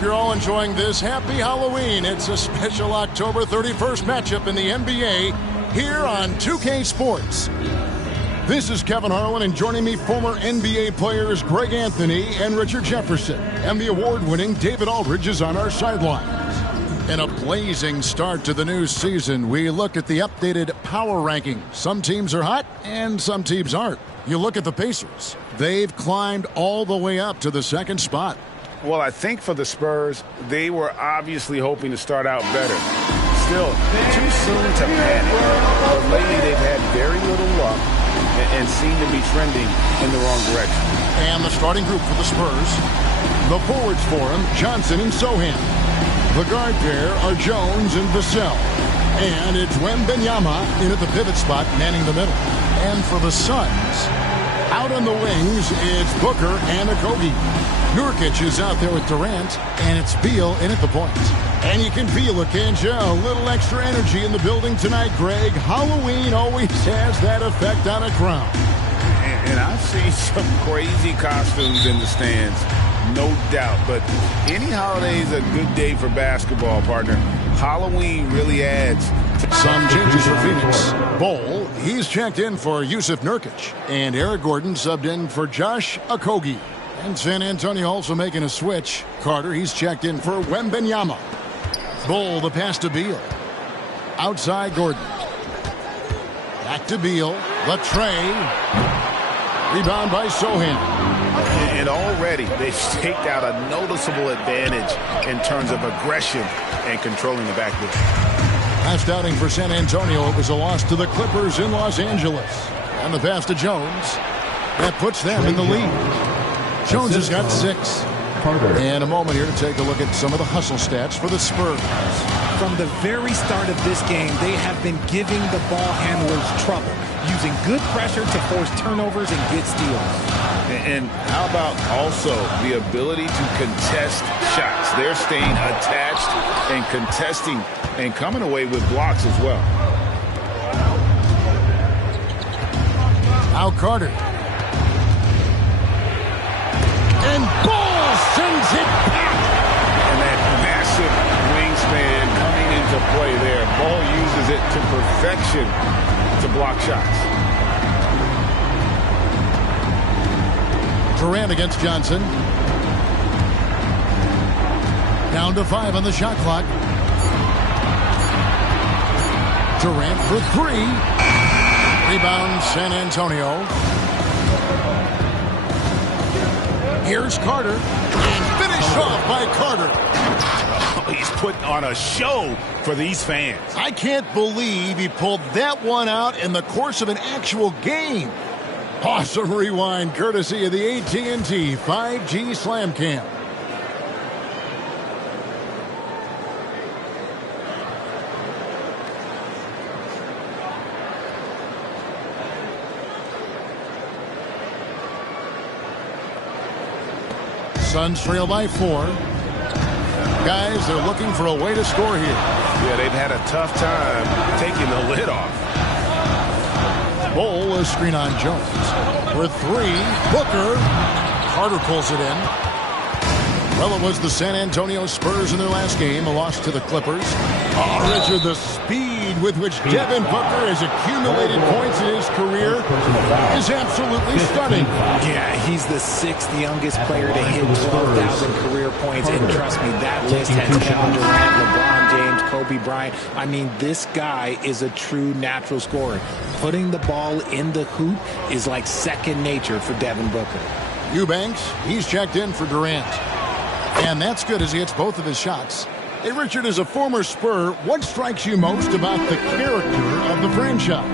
Hope you're all enjoying this. Happy Halloween. It's a special October 31st matchup in the NBA here on 2K Sports. This is Kevin Harlan, and joining me, former NBA players Greg Anthony and Richard Jefferson. And the award-winning David Aldridge is on our sidelines. In a blazing start to the new season, we look at the updated power ranking. Some teams are hot, and some teams aren't. You look at the Pacers. They've climbed all the way up to the second spot. Well, I think for the Spurs, they were obviously hoping to start out better. Still, too soon to panic. But lately, they've had very little luck and seem to be trending in the wrong direction. And the starting group for the Spurs. The forwards for them, Johnson and Sohan. The guard pair are Jones and Vassell. And it's Wembanyama in at the pivot spot, manning the middle. And for the Suns, out on the wings, it's Booker and Okogie. Nurkic is out there with Durant, and it's Beal in at the point. And you can feel it, can't you? A little extra energy in the building tonight, Greg. Halloween always has that effect on a crowd. And I've seen some crazy costumes in the stands, no doubt. But any holiday is a good day for basketball, partner. Halloween really adds. Some changes for Phoenix. Bol, he's checked in for Yusuf Nurkic. And Eric Gordon subbed in for Josh Okogie. And San Antonio also making a switch. Carter, he's checked in for Wembanyama. Bol, the pass to Beal. Outside Gordon. Back to Beal. The tray. Rebound by Sohan. And already they've staked out a noticeable advantage in terms of aggression and controlling the backcourt. Last outing for San Antonio, it was a loss to the Clippers in Los Angeles. And the pass to Jones. That puts them in the lead. Jones has got 6. And a moment here to take a look at some of the hustle stats for the Spurs. From the very start of this game, they have been giving the ball handlers trouble, using good pressure to force turnovers and get steals. And how about also the ability to contest shots? They're staying attached and contesting and coming away with blocks as well. Now Carter. And Ball sends it back. And that massive wingspan coming into play there. Ball uses it to perfection to block shots. Durant against Johnson. Down to 5 on the shot clock. Durant for 3. Rebound San Antonio. Here's Carter, and finished off by Carter. Oh, he's putting on a show for these fans. I can't believe he pulled that one out in the course of an actual game. Awesome rewind, courtesy of the AT&T 5G Slam Cam. Suns trail by 4. Guys, they're looking for a way to score here. Yeah, they've had a tough time taking the lid off. Bol, a screen on Jones. For 3, Booker. Carter pulls it in. Well, it was the San Antonio Spurs in their last game, a loss to the Clippers. Oh, Richard, the speed with which Devin Booker has accumulated points in his career is absolutely stunning. Yeah, he's the 6th youngest player to hit 12,000 career points, and trust me, that list has Kevin Durant, LeBron James, Kobe Bryant. I mean, this guy is a true natural scorer. Putting the ball in the hoop is like second nature for Devin Booker. Eubanks, he's checked in for Durant. And that's good as he hits both of his shots. Hey, Richard, as a former Spur, what strikes you most about the character of the franchise?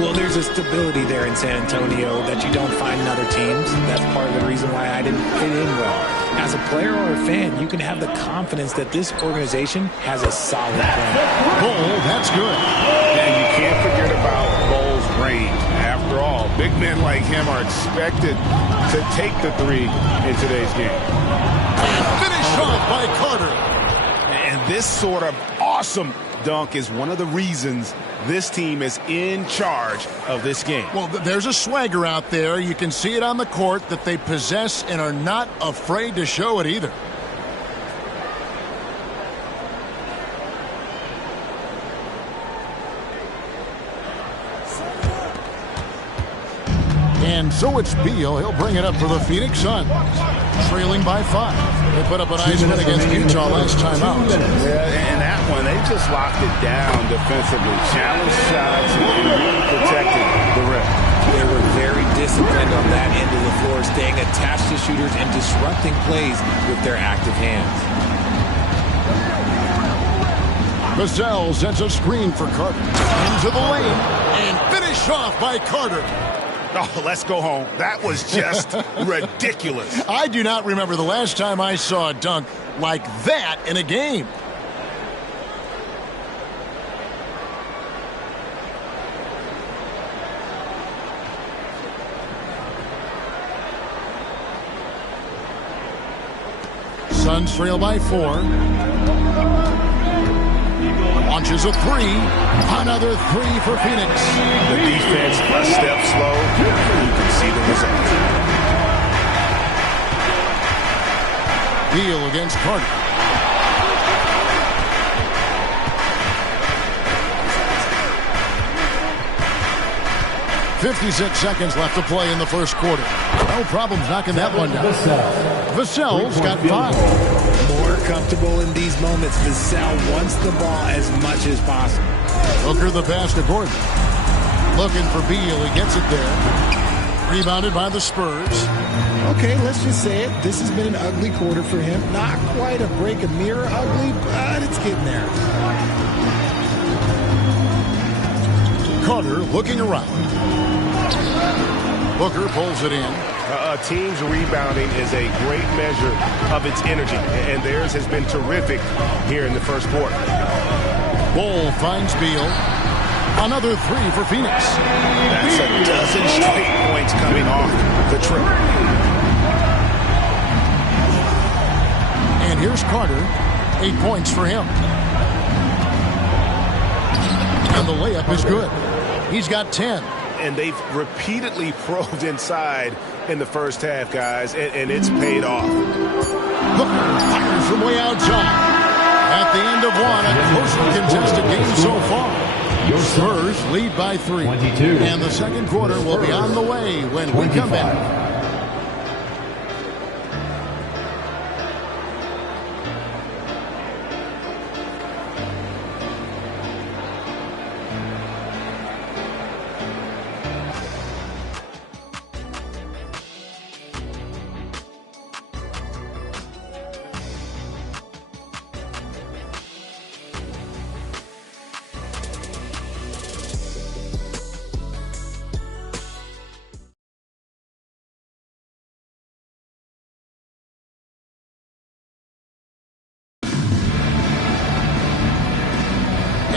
Well, there's a stability there in San Antonio that you don't find in other teams. That's part of the reason why I didn't fit in well. As a player or a fan, you can have the confidence that this organization has a solid plan. Bol, that's good. And you can't forget about Bol's range. After all, big men like him are expected to take the 3 in today's game. Finished off by Carter. And this sort of awesome dunk is one of the reasons this team is in charge of this game. Well, there's a swagger out there. You can see it on the court that they possess and are not afraid to show it either. And so it's Beal. He'll bring it up for the Phoenix Suns. Trailing by 5. They put up a nice win against Utah last time out. Yeah, and that one, they just locked it down defensively. Challenged shots and really protected the rim. They were very disciplined on that end of the floor, staying attached to shooters and disrupting plays with their active hands. Vassell sends a screen for Carter. Into the lane and finished off by Carter. Oh, let's go home. That was just ridiculous. I do not remember the last time I saw a dunk like that in a game. Suns trail by 4. Launches a 3. Another 3 for Phoenix. The defense a step slow. You can see the results. Beal against Carter. .56 seconds left to play in the first quarter. No problems knocking that one down. Vassell's got 5. More comfortable in these moments. Vassell wants the ball as much as possible. Hooker the pass to Gordon. Looking for Beal. He gets it there. Rebounded by the Spurs. Okay, let's just say it. This has been an ugly quarter for him. Not quite a break a mirror ugly, but it's getting there. Carter looking around. Booker pulls it in. A team's rebounding is a great measure of its energy, and theirs has been terrific here in the first quarter. Ball finds Beal. Another 3 for Phoenix. That's a dozen straight points coming off the triple. And here's Carter. 8 points for him. And the layup is good. He's got 10. And they've repeatedly probed inside in the first half, guys, and it's paid off. Hooker fires from way outside. At the end of one, a closely contested game so far. Spurs lead by 3. 22. And the second quarter will be on the way when 25. we come back.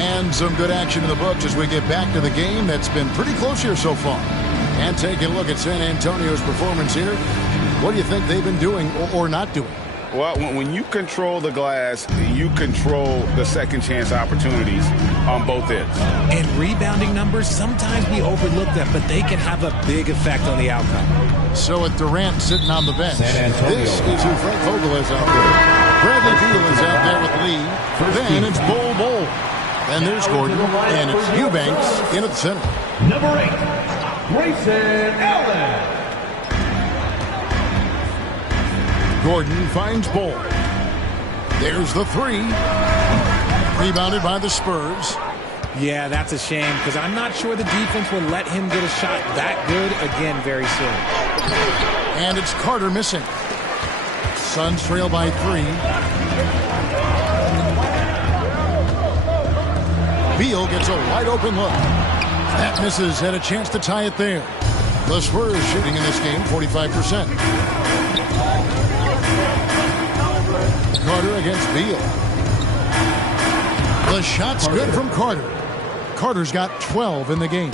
And some good action in the books as we get back to the game that's been pretty close here so far. And taking a look at San Antonio's performance here, what do you think they've been doing or not doing? Well, when you control the glass, you control the second chance opportunities on both ends. And rebounding numbers, sometimes we overlook them, but they can have a big effect on the outcome. So with Durant sitting on the bench, San Antonio. this is who Frank Vogel is out there. Bradley Beal is out there with Lee. Then it's Bol. And there's Gordon, and it's Eubanks in at the center. Number 8, Grayson Allen. Gordon finds Bol. There's the 3. Rebounded by the Spurs. Yeah, that's a shame because I'm not sure the defense will let him get a shot that good again very soon. And it's Carter missing. Suns trail by 3. Beal gets a wide open look. That misses, and a chance to tie it there. The Spurs shooting in this game 45%. Carter against Beal. The shot's good from Carter. Carter's got 12 in the game.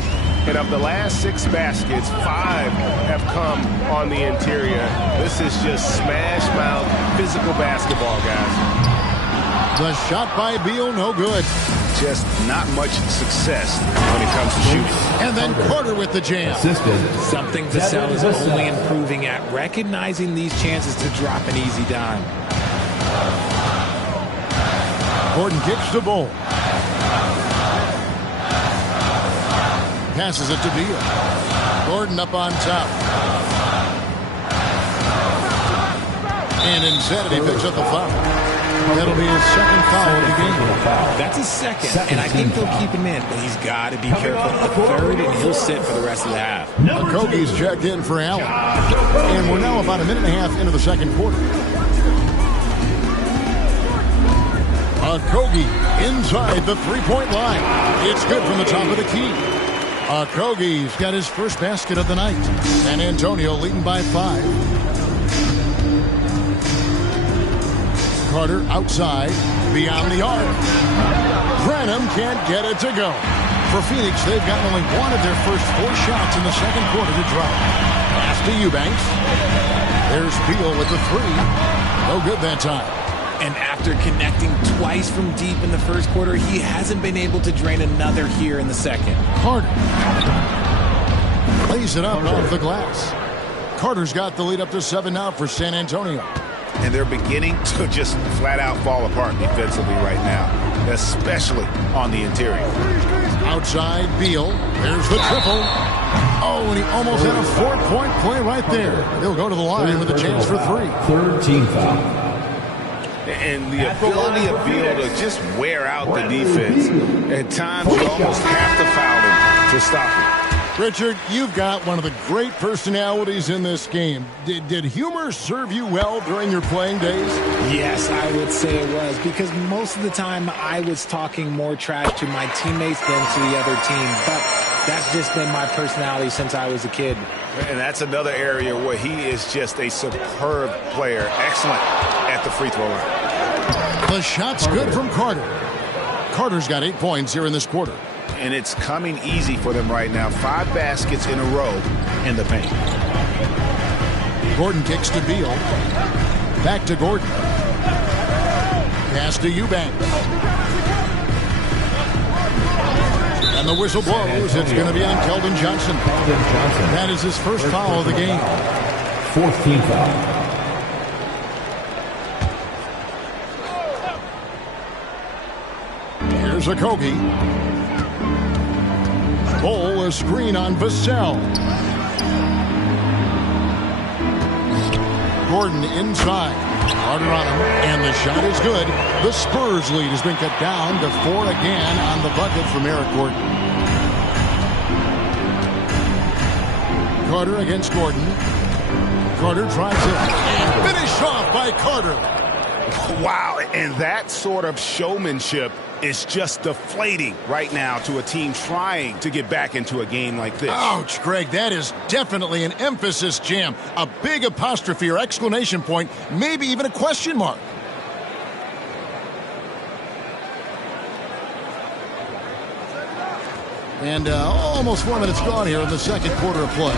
And of the last 6 baskets, 5 have come on the interior. This is just smash mouth physical basketball, guys. The shot by Beal, no good. Just not much success when it comes to shooting. And then Carter with the jam. Assisted. Something Vassell is only improving at, recognizing these chances to drop an easy dime. Gordon gets the ball. Passes it to Beal. Gordon up on top. And instead he picks up the foul. That'll be his second foul of the game. That's his second, and I think they'll keep him in, but he's got to be careful. A third, and he'll sit for the rest of the half. Okogie's checked in for Allen. And we're now about a minute and a half into the second quarter. Okogie inside the three-point line. It's good from the top of the key. Okogie's got his first basket of the night. San Antonio leading by 5. Carter outside, beyond the arc. Branham can't get it to go. For Phoenix, they've gotten only one of their first 4 shots in the second quarter to drop. Pass to Eubanks. There's Beal with the 3. No good that time. And after connecting twice from deep in the first quarter, he hasn't been able to drain another here in the second. Carter lays it up off the glass. Carter's got the lead up to 7 now for San Antonio. And they're beginning to just flat out fall apart defensively right now, especially on the interior. Outside Beal. There's the triple. Oh, and he almost had a 4-point play right there. He'll go to the line with a chance for 3. Third team foul. And the ability of Beal to just wear out the defense. At times, you almost have to foul him to stop him. Richard, you've got one of the great personalities in this game. Did humor serve you well during your playing days? Yes, I would say it was, because most of the time I was talking more trash to my teammates than to the other team. But that's just been my personality since I was a kid. And that's another area where he is just a superb player. Excellent at the free throw line. The shot's good from Carter. Carter's got 8 points here in this quarter. And it's coming easy for them right now. 5 baskets in a row in the paint. Gordon kicks to Beal. Back to Gordon. Pass to Eubanks. And the whistle blows. It's going to be on Keldon Johnson. That is his first foul of the game. 4th team foul. Here's Okogie. Bowl a screen on Vassell. Gordon inside. Carter on him, and the shot is good. The Spurs lead has been cut down to 4 again on the bucket from Eric Gordon. Carter against Gordon. Carter tries it, and finished off by Carter. Wow, and that sort of showmanship is just deflating right now to a team trying to get back into a game like this. Ouch, Greg, that is definitely an emphasis jam. A big apostrophe or exclamation point, maybe even a question mark. And almost 4 minutes gone here in the second quarter of play.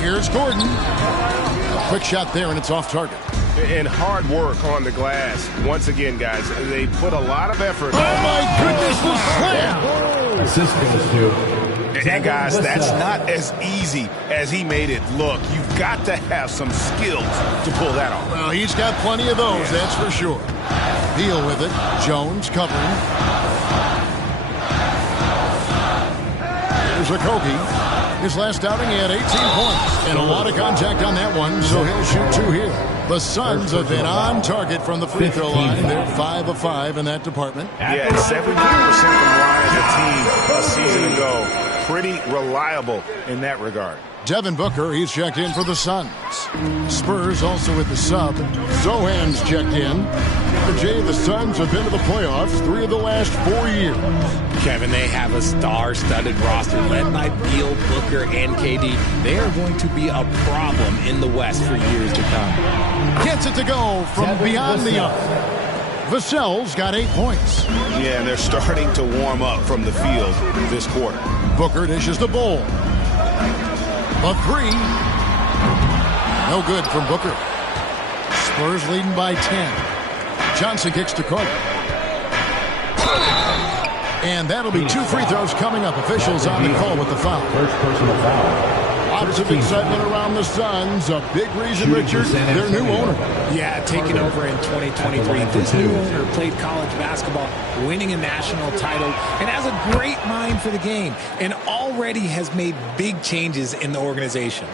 Here's Gordon. A quick shot there, and it's off target. And hard work on the glass. Once again, guys, they put a lot of effort. Oh, my goodness, the slam! Assist goes to. And guys, that's not as easy as he made it look. You've got to have some skills to pull that off. Well, he's got plenty of those, that's for sure. Deal with it. Jones covering. Here's Okogie. His last outing, he had 18 points and a lot of contact on that one, so he'll shoot 2 here. The Suns have been on target from the free throw line. They're 5 of 5 in that department. Yeah, 70% from line as a team a season ago. Pretty reliable in that regard. Devin Booker, he's checked in for the Suns. Spurs also with the sub. Zohan's checked in. Jay, the Suns have been to the playoffs 3 of the last 4 years. Kevin, they have a star-studded roster led by Beal, Booker, and KD. They are going to be a problem in the West for years to come. Gets it to go from beyond the arc. Vassell's got 8 points. Yeah, and they're starting to warm up from the field this quarter. Booker dishes the Bowl. A 3. No good from Booker. Spurs leading by 10. Johnson kicks to Carter. And that'll be 2 free throws coming up. Officials on the call with the foul. First personal foul. Lots of excitement around the Suns. A big reason, Richard, their new owner. Yeah, taking over in 2023. This new owner played college basketball, winning a national title, and has a great mind for the game, and already has made big changes in the organization.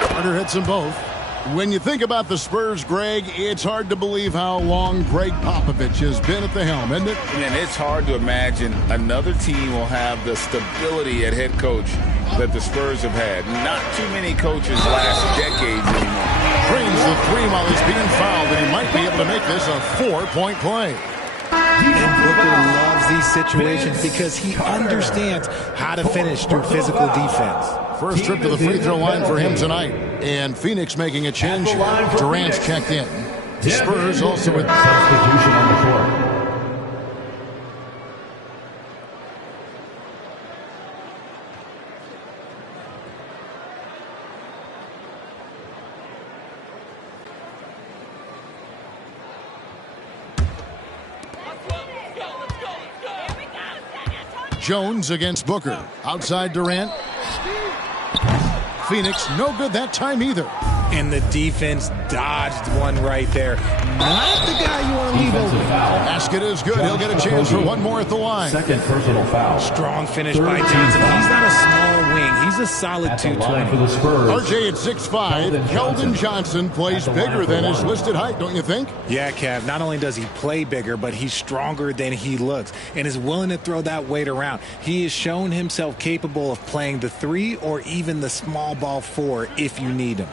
Carter hits them both. When you think about the Spurs, Greg, it's hard to believe how long Greg Popovich has been at the helm, isn't it? And it's hard to imagine another team will have the stability at head coach that the Spurs have had. Not too many coaches last decades anymore. Drains the three while he's being fouled, and he might be able to make this a 4-point play. And Booker loves these situations because he understands how to finish through physical defense. First trip to the free throw line for him tonight. And Phoenix making a change. Durant's checked in. The Spurs also with substitution on the court. Jones against Booker. Outside Durant. Phoenix, no good that time either. And the defense dodged one right there. Not the guy you want to leave open. Basket is good. He'll get a chance for one more at the line. Second personal foul. Strong finish by Johnson. He's not a small wing. He's a solid 220. For the Spurs. RJ at 6'5". Keldon Johnson plays bigger than his listed height, don't you think? Yeah, Kev. Not only does he play bigger, but he's stronger than he looks and is willing to throw that weight around. He has shown himself capable of playing the 3 or even the small ball 4 if you need him.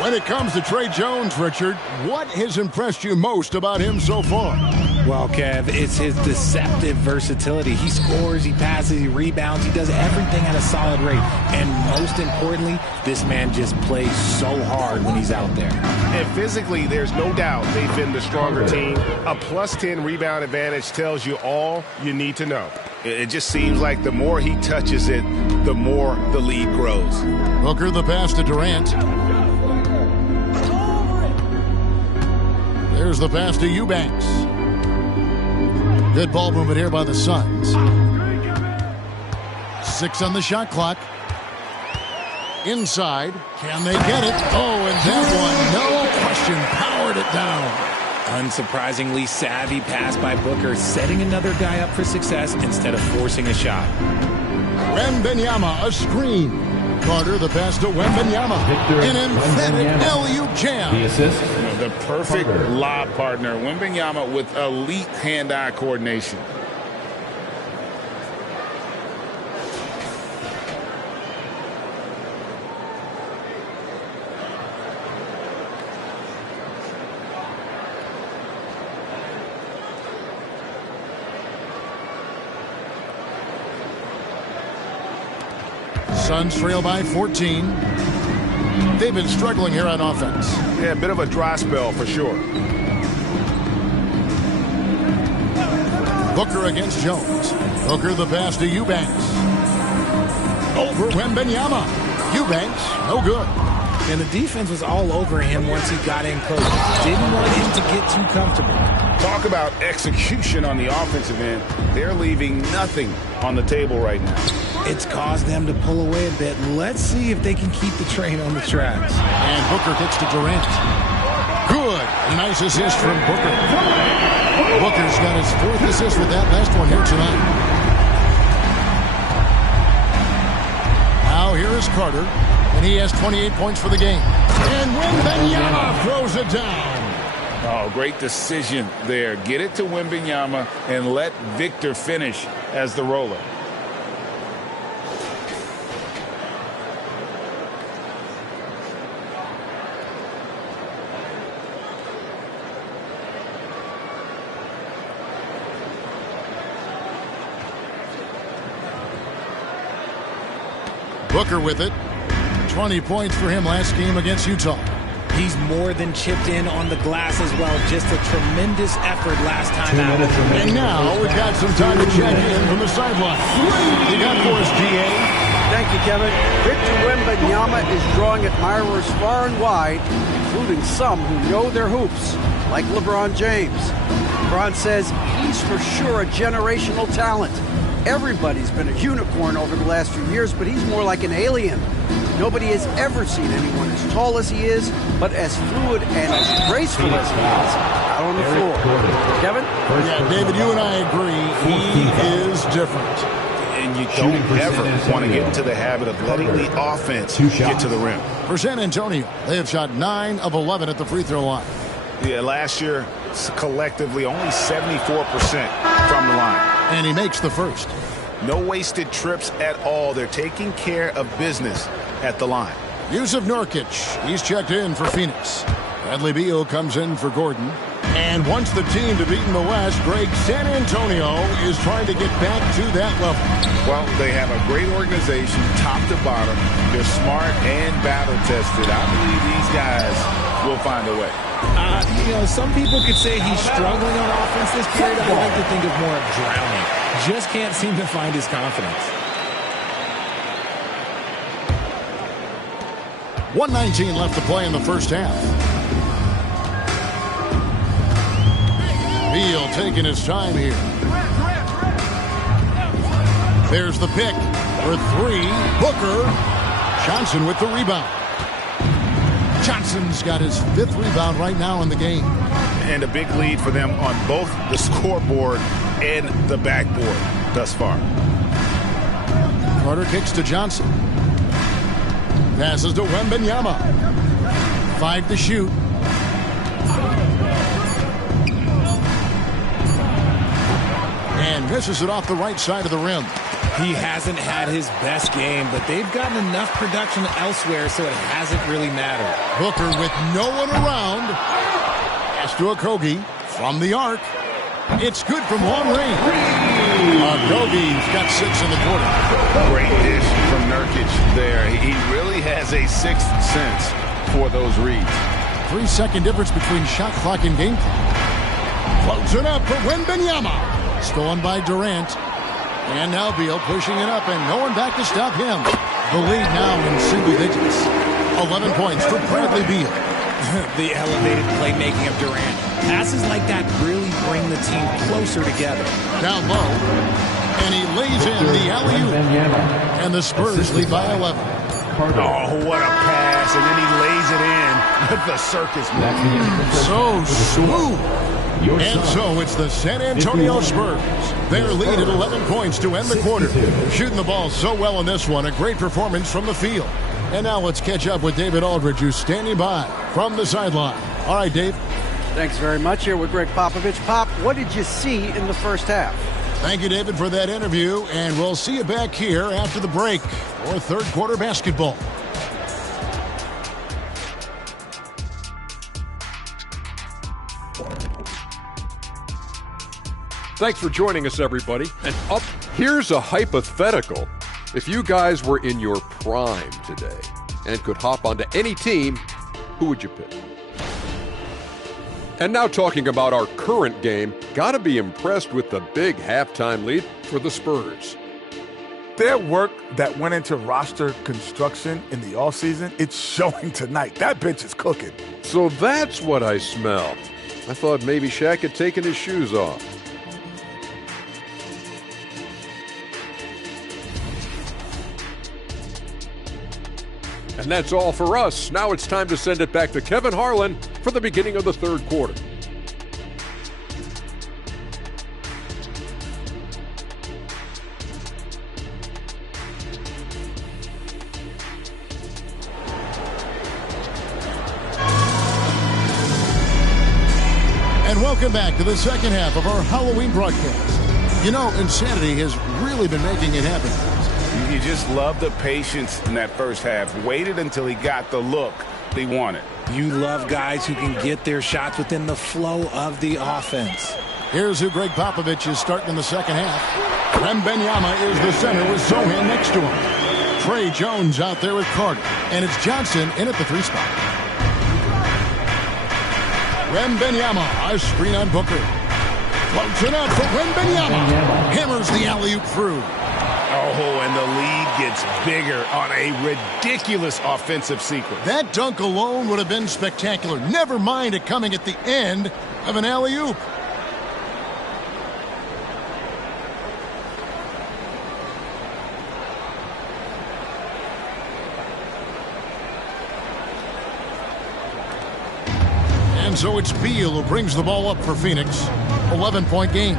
When it comes to Trey Jones, Richard, what has impressed you most about him so far? Well, Kev, it's his deceptive versatility. He scores, he passes, he rebounds, he does everything at a solid rate. And most importantly, this man just plays so hard when he's out there. And physically, there's no doubt they've been the stronger team. A +10 rebound advantage tells you all you need to know. It just seems like the more he touches it, the more the lead grows. Booker the pass to Durant. There's the pass to Eubanks. Good ball movement here by the Suns. 6 on the shot clock. Inside. Can they get it? Oh, and that one, no question, powered it down. Unsurprisingly savvy pass by Booker, setting another guy up for success instead of forcing a shot. Wembanyama, a screen. Carter, the pass to Wembanyama. An emphatic alley-oop jam. The assist. The perfect lob partner. Wembanyama with elite hand-eye coordination. Suns trail by 14. They've been struggling here on offense. Yeah, a bit of a dry spell for sure. Booker against Jones. Booker the pass to Eubanks. Over Wembanyama. Eubanks, no good. And the defense was all over him once he got in close. Didn't want him to get too comfortable. Talk about execution on the offensive end. They're leaving nothing on the table right now. It's caused them to pull away a bit. Let's see if they can keep the train on the tracks. And Booker gets to Durant. Good. Nice assist from Booker. Booker's got his 4th assist with that last one here tonight. Now here is Carter. And he has 28 points for the game. And Wembanyama throws it down. Oh, great decision there. Get it to Wembanyama and let Victor finish as the roller. Booker with it. 20 points for him last game against Utah. He's more than chipped in on the glass as well. Just a tremendous effort last time out. And now we've got some time to check in from the sideline. You got for us, GA. Thank you, Kevin. Victor Wembanyama is drawing admirers far and wide, including some who know their hoops, like LeBron James. LeBron says he's for sure a generational talent. Everybody's been a unicorn over the last few years, but he's more like an alien. Nobody has ever seen anyone as tall as he is, but as fluid and as graceful as he is out on the floor. Kevin? Yeah, David, you and I agree. He is different. And you don't ever want to get into the habit of letting the offense get to the rim. For San Antonio, they have shot 9 of 11 at the free throw line. Yeah, last year, collectively, only 74% from the line. And he makes the first. No wasted trips at all. They're taking care of business at the line. Yusuf Nurkic, he's checked in for Phoenix. Bradley Beal comes in for Gordon. And once the team to beat in the West, Greg, San Antonio is trying to get back to that level. Well, they have a great organization, top to bottom. They're smart and battle-tested. I believe these guys will find a way. Some people could say he's struggling on offense this period. I like to think of more of drowning. Just can't seem to find his confidence. 1:19 left to play in the first half. Beal taking his time here. There's the pick for 3. Booker. Johnson with the rebound. Johnson's got his 5th rebound right now in the game. And a big lead for them on both the scoreboard and the backboard thus far. Carter kicks to Johnson. Passes to Wembanyama. 5 to shoot. And misses it off the right side of the rim. He hasn't had his best game, but they've gotten enough production elsewhere, so it hasn't really mattered. Booker with no one around. Pass to Okogie from the arc. It's good from long range. Okogie's got 6 in the quarter. Great dish from Nurkic there. He really has a 6th sense for those reads. 3-second difference between shot clock and game clock. Floats it up for Wembanyama. Stolen by Durant. And now Beal pushing it up, and no one back to stop him. The lead now in single digits. 11 points for Bradley Beal. The elevated playmaking of Durant. Passes like that really bring the team closer together. Down low, and he lays in the alley-oop. And the Spurs lead by 11. Oh, what a pass, and then he lays it in with the circus move. So smooth. And so it's the San Antonio Spurs. Their lead at 11 points to end the quarter. Shooting the ball so well in this one. A great performance from the field. And now let's catch up with David Aldridge, who's standing by from the sideline. All right, Dave. Thanks very much. Here with Greg Popovich. Pop, what did you see in the first half? Thank you, David, for that interview. And we'll see you back here after the break for third quarter basketball. Thanks for joining us, everybody. And here's a hypothetical. If you guys were in your prime today and could hop onto any team, who would you pick? And now talking about our current game, gotta be impressed with the big halftime lead for the Spurs. Their work that went into roster construction in the offseason, it's showing tonight. That bitch is cooking. So that's what I smell. I thought maybe Shaq had taken his shoes off. And that's all for us. Now it's time to send it back to Kevin Harlan for the beginning of the third quarter. And welcome back to the second half of our Halloween broadcast. You know, insanity has really been making it happen. You just love the patience in that first half. Waited until he got the look he wanted. You love guys who can get their shots within the flow of the offense. Here's who Greg Popovich is starting in the second half. Wembanyama is the center with Sohan next to him. Trey Jones out there with Carter. And it's Johnson in at the 3 spot. Wembanyama, a screen on Booker. Floats it up for Wembanyama. Hammers the alley-oop through. Oh, and the lead gets bigger on a ridiculous offensive sequence. That dunk alone would have been spectacular. Never mind it coming at the end of an alley-oop. And so it's Beal who brings the ball up for Phoenix. 11-point game.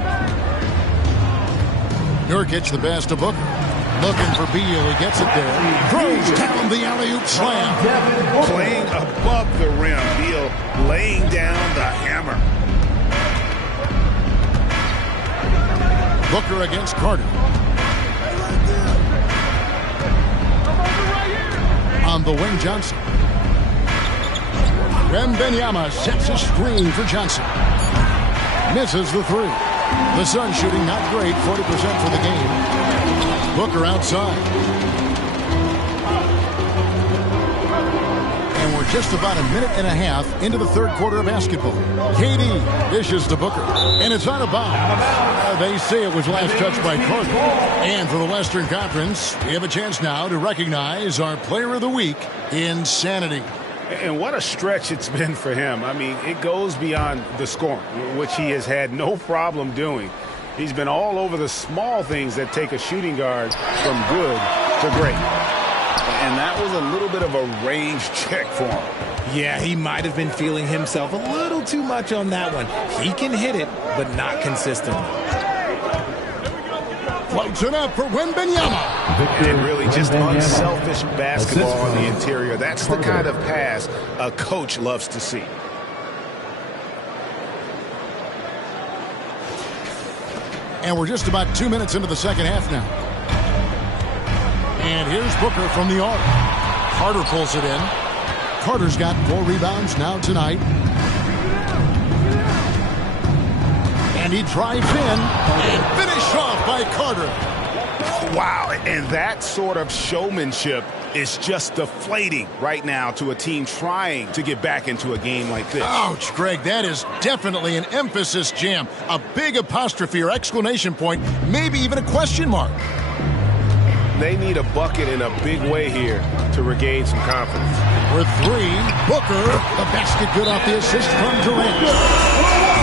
Nurkic the pass to Booker. Looking for Beal. He gets it there. Throws down the alley-oop slam. Playing above the rim. Beal laying down the hammer. Booker against Carter. On the wing, Johnson. Wembanyama sets a screen for Johnson. Misses the three. The Suns shooting not great, 40% for the game. Booker outside. And we're just about a minute and a half into the third quarter of basketball. KD dishes to Booker, and it's out of bounds. They say it was last touched by Carter. And for the Western Conference, we have a chance now to recognize our Player of the Week, Insanity. And what a stretch it's been for him. I mean, it goes beyond the scoring, which he has had no problem doing. He's been all over the small things that take a shooting guard from good to great. And that was a little bit of a range check for him. Yeah, he might have been feeling himself a little too much on that one. He can hit it, but not consistently. Floats it up for Wembanyama. And really just unselfish basketball on the interior. That's the kind of pass a coach loves to see. And we're just about 2 minutes into the second half now. And here's Booker from the arc. Carter pulls it in. Carter's got 4 rebounds now tonight. And he drives in and finished off by Carter. Wow, and that sort of showmanship is just deflating right now to a team trying to get back into a game like this. Ouch, Greg, that is definitely an emphasis jam. A big apostrophe or exclamation point, maybe even a question mark. They need a bucket in a big way here to regain some confidence. For 3, Booker, the basket good off the assist from Durant.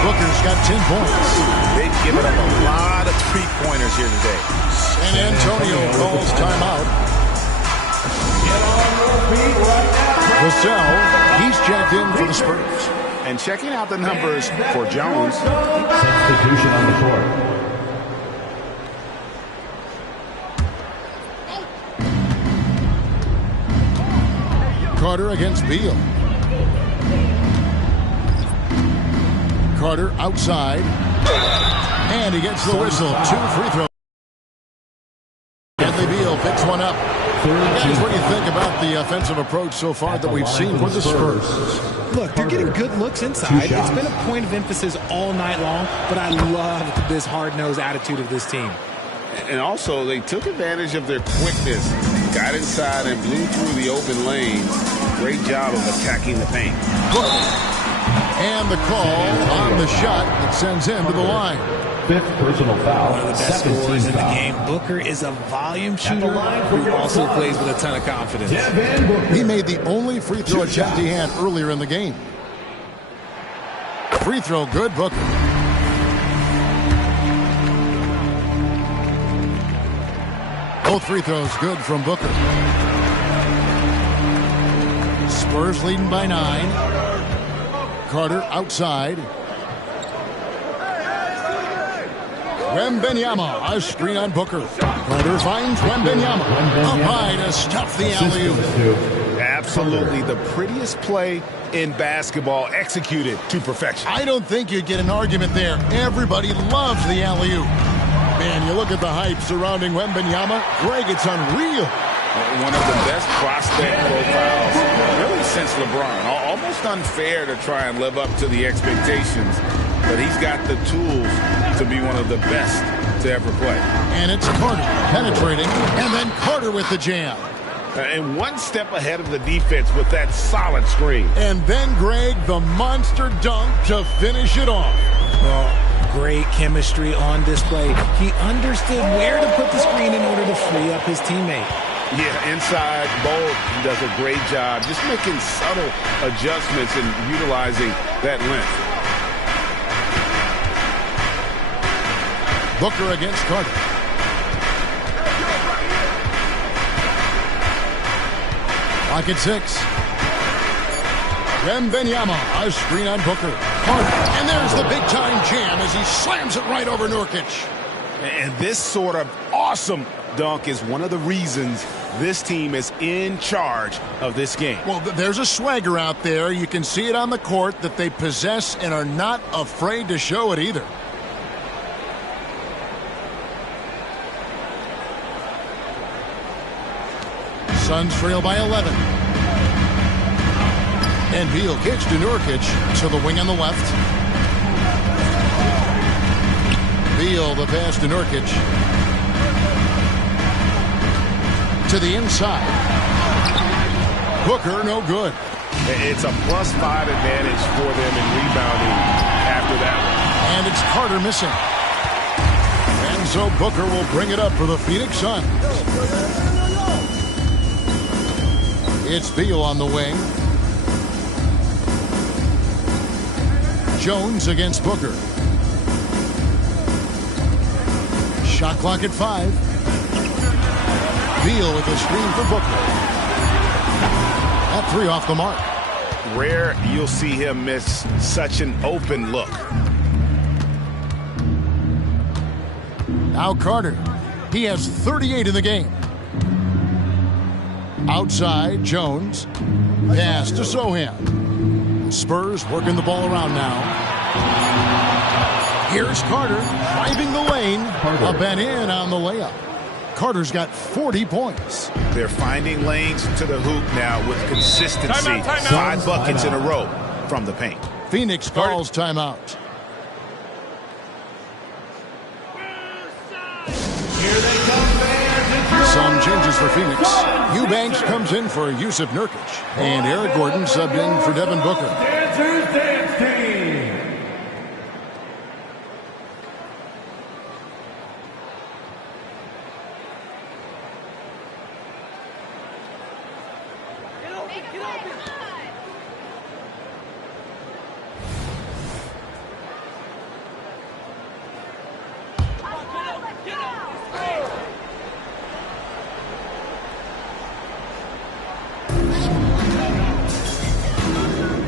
Booker's got 10 points. They've given up a lot of three-pointers here today. San Antonio calls timeout. Vassell, he's checked in for the Spurs. And checking out the numbers for Jones. Substitution on the court. Carter against Beal. Carter outside. And he gets the whistle. 2 free throws. Bradley Beal picks one up. Guys, what do you think about the offensive approach so far that we've seen for the Spurs? Look, they're getting good looks inside. It's been a point of emphasis all night long, but I love this hard-nosed attitude of this team. And also, they took advantage of their quickness, got inside and blew through the open lanes. Great job of attacking the paint. And the call on the shot that sends him to the line. 5th personal foul. One of the best scorers in the game. Booker is a volume shooter who also plays with a ton of confidence. He made the only free throw attempt he had earlier in the game. Free throw good, Booker. Both free throws good from Booker. Spurs leading by 9. Carter outside. Wembanyama, a screen on Booker. Carter finds Wembanyama. Up high to stuff the alley-oop. Absolutely the prettiest play in basketball, executed to perfection. I don't think you'd get an argument there. Everybody loves the alley-oop. Man, you look at the hype surrounding Wembanyama. Greg, it's unreal. One of the best prospect profiles really since LeBron. Almost unfair to try and live up to the expectations, but he's got the tools to be one of the best to ever play. And it's Carter penetrating, and then Carter with the jam. And one step ahead of the defense with that solid screen. And then, Greg, the monster dunk to finish it off. Well, great chemistry on display. He understood where to put the screen in order to free up his teammate. Yeah, inside, Bolt does a great job just making subtle adjustments and utilizing that length. Booker against Carter. Clock at 6. Wembanyama, a screen on Booker. Carter, and there's the big-time jam as he slams it right over Nurkic. And this sort of awesome dunk is one of the reasons this team is in charge of this game. Well, there's a swagger out there. You can see it on the court that they possess and are not afraid to show it either. Suns trail by 11. And Beal kicks to Nurkic to the wing on the left. Beal, the pass to Nurkic. To the inside. Booker, no good. It's a +5 advantage for them in rebounding after that one. And it's Carter missing. And so Booker will bring it up for the Phoenix Suns. It's Beal on the wing. Jones against Booker. Shot clock at 5. Beal with a screen for Booker. That 3 off the mark. Rare you'll see him miss such an open look. Now Carter. He has 38 in the game. Outside, Jones. Pass to Sohan. Spurs working the ball around now. Here's Carter driving the lane. Up and in on the layup. Carter's got 40 points. They're finding lanes to the hoop now with consistency. Timeout. 5 buckets in a row from the paint. Phoenix calls timeout. Here they come, fans. Some changes for Phoenix. Eubanks comes in for Yusuf Nurkic. And Eric Gordon subbed in for Devin Booker. Dancers Dance Team.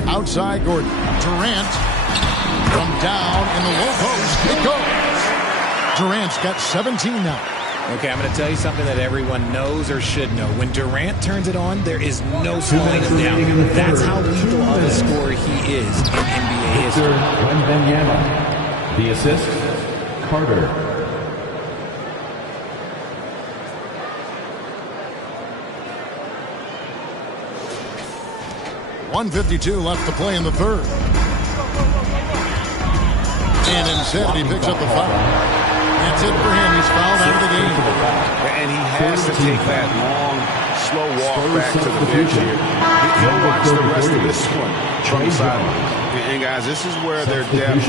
Outside Gordon. Durant from down in the low post. It goes. Durant's got 17 now. Okay, I'm going to tell you something that everyone knows or should know. When Durant turns it on, there is no slowing him down. That's how lethal of a scorer he is in NBA history. Wembanyama. The assist, Carter. 1:52 left to play in the third. And Insanity picks up the foul. That's it for him. He's fouled out of the game. And he has to take that long, slow walk back to the bench here. He'll watch the rest of this one from the sideline. And guys, this is where their depth.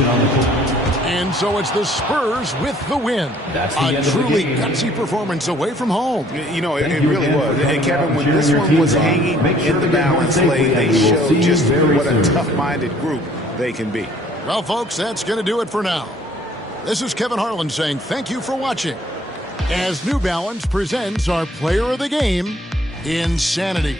And so it's the Spurs with the win. A truly gutsy performance away from home. You know, it really was. And Kevin, when this one was hanging in the balance lane, they showed just what a tough-minded group they can be. Well, folks, that's going to do it for now. This is Kevin Harlan saying thank you for watching as New Balance presents our player of the game, Insanity.